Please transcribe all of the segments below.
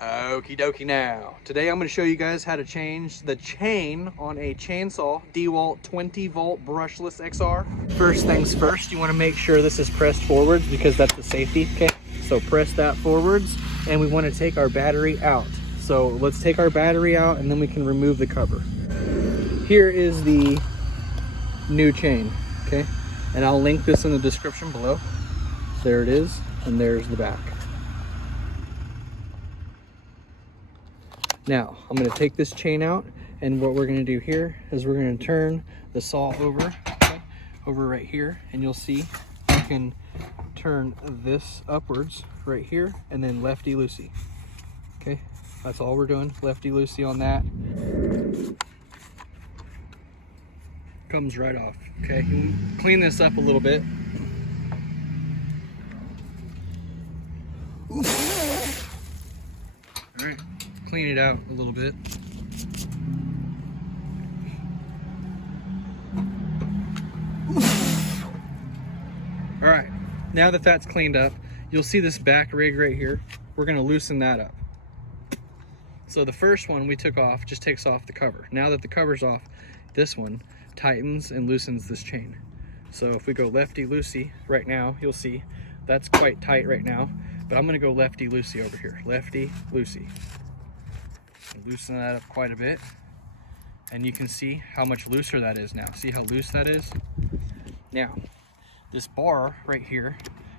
Okie dokie. Now, today I'm going to show you guys how to change the chain on a chainsaw Dewalt 20 volt brushless XR. First things first, you want to make sure this is pressed forwards because that's the safety, okay? So press that forwards, and we want to take our battery out. So let's take our battery out and then we can remove the cover. Here is the new chain, okay? And I'll link this in the description below. There it is, and there's the back. Now, I'm going to take this chain out, and what we're going to do here is we're going to turn the saw over, okay, over right here, and you'll see you can turn this upwards right here, and then lefty-loosey. Okay, that's all we're doing, lefty-loosey on that. Comes right off, okay? You can clean this up a little bit. All right. Clean it out a little bit. All right, now that that's cleaned up, you'll see this back rig right here. We're gonna loosen that up. So the first one we took off just takes off the cover. Now that the cover's off, this one tightens and loosens this chain. So if we go lefty-loosey right now, you'll see that's quite tight right now, but I'm gonna go lefty-loosey over here. Lefty-loosey. Loosen that up quite a bit, and you can see how much looser that is now. See how loose that is? Now, this bar right here,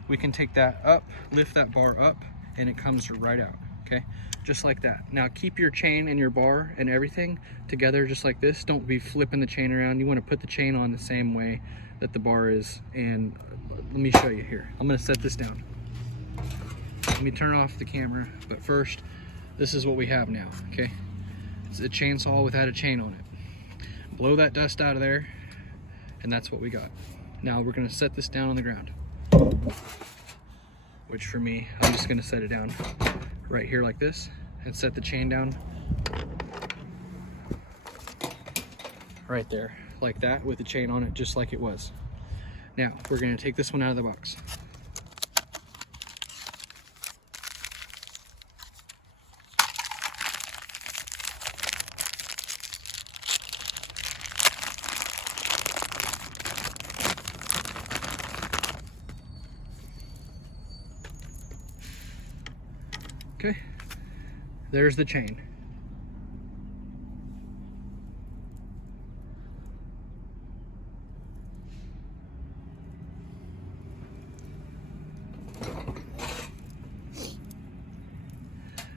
we can take that up, lift that bar up, and it comes right out, okay? Just like that. Now keep your chain and your bar and everything together just like this. Don't be flipping the chain around. You want to put the chain on the same way that the bar is, and let me show you here. I'm gonna set this down. Let me turn off the camera, but first, this is what we have now, okay? It's a chainsaw without a chain on it. Blow that dust out of there, and that's what we got. Now we're gonna set this down on the ground. Which for me, I'm just gonna set it down right here like this, and set the chain down right there, like that, with the chain on it, just like it was. Now, we're gonna take this one out of the box. Okay, there's the chain.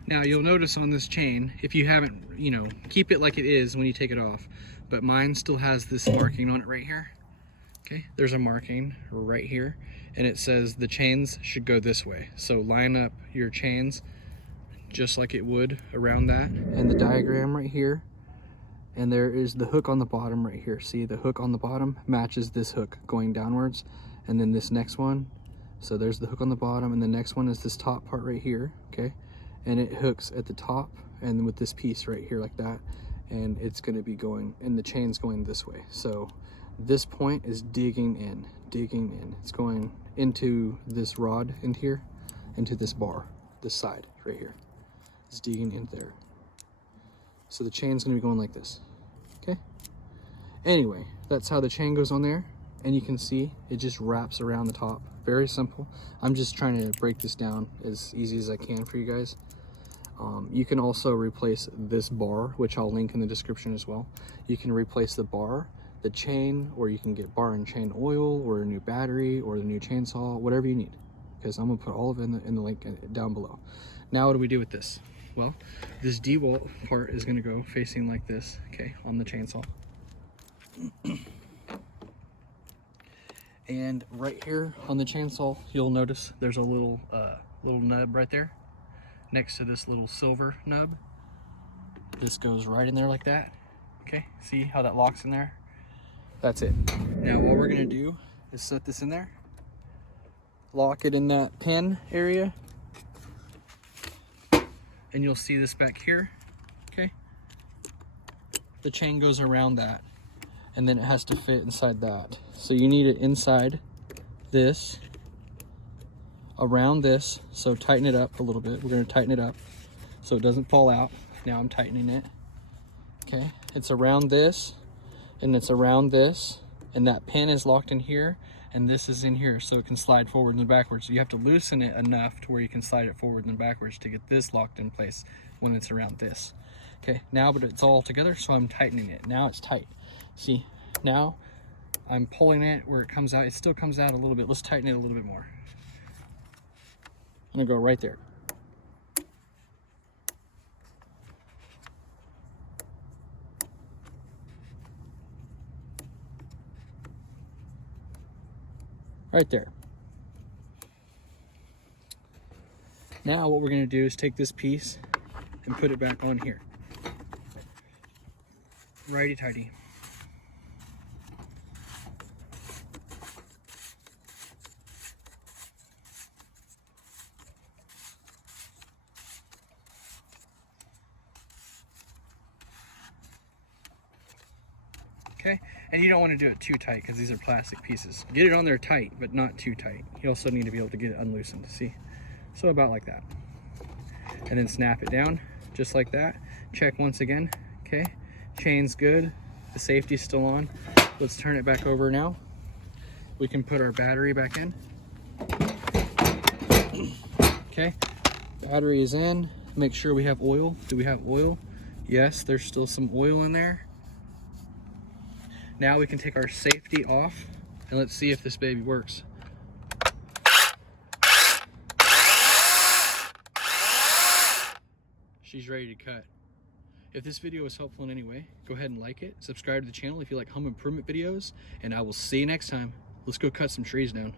Now you'll notice on this chain, if you haven't, keep it like it is when you take it off, but mine still has this marking on it right here. Okay, there's a marking right here, and it says the chains should go this way. So line up your chains just like it would around that, and the diagram right here, and there is the hook on the bottom right here. See, the hook on the bottom matches this hook going downwards, and then this next one, so there's the hook on the bottom, and the next one is this top part right here, okay, and it hooks at the top and with this piece right here like that, and it's going to be going, and the chain's going this way. So this point is digging in, it's going into this rod in here, into this bar, this side right here. It's digging in there. So the chain's gonna be going like this, okay? Anyway, that's how the chain goes on there, and you can see it just wraps around the top. Very simple. I'm just trying to break this down as easy as I can for you guys. You can also replace this bar, which I'll link in the description as well. You can replace the bar, the chain, or you can get bar and chain oil, or a new battery, or the new chainsaw, whatever you need, because I'm gonna put all of it in the link down below. Now what do we do with this? Well, this Dewalt part is gonna go facing like this, okay, on the chainsaw. And right here on the chainsaw, you'll notice there's a little nub right there next to this little silver nub. This goes right in there like that, okay? See how that locks in there? That's it. Now what we're gonna do is set this in there, lock it in that pin area, and you'll see this back here, okay? The chain goes around that, and then it has to fit inside that. So you need it inside this, around this, so tighten it up a little bit. We're gonna tighten it up. so it doesn't fall out. Now I'm tightening it. Okay, it's around this, and it's around this, and that pin is locked in here, and this is in here, so it can slide forward and backwards. So you have to loosen it enough to where you can slide it forward and backwards to get this locked in place when it's around this. Okay, now but it's all together, so I'm tightening it. Now it's tight. See, now I'm pulling it where it comes out. It still comes out a little bit. Let's tighten it a little bit more. I'm gonna go right there. Right there. Now what we're going to do is take this piece and put it back on here. Righty-tighty. Okay, and you don't want to do it too tight because these are plastic pieces. Get it on there tight, but not too tight. You also need to be able to get it unloosened, see? So about like that. And then snap it down, just like that. Check once again, okay? Chain's good, the safety's still on. Let's turn it back over now. We can put our battery back in. Okay, battery is in. Make sure we have oil. Do we have oil? Yes, there's still some oil in there. Now we can take our safety off and let's see if this baby works. She's ready to cut. If this video was helpful in any way, go ahead and like it. Subscribe to the channel if you like home improvement videos, and I will see you next time. Let's go cut some trees down.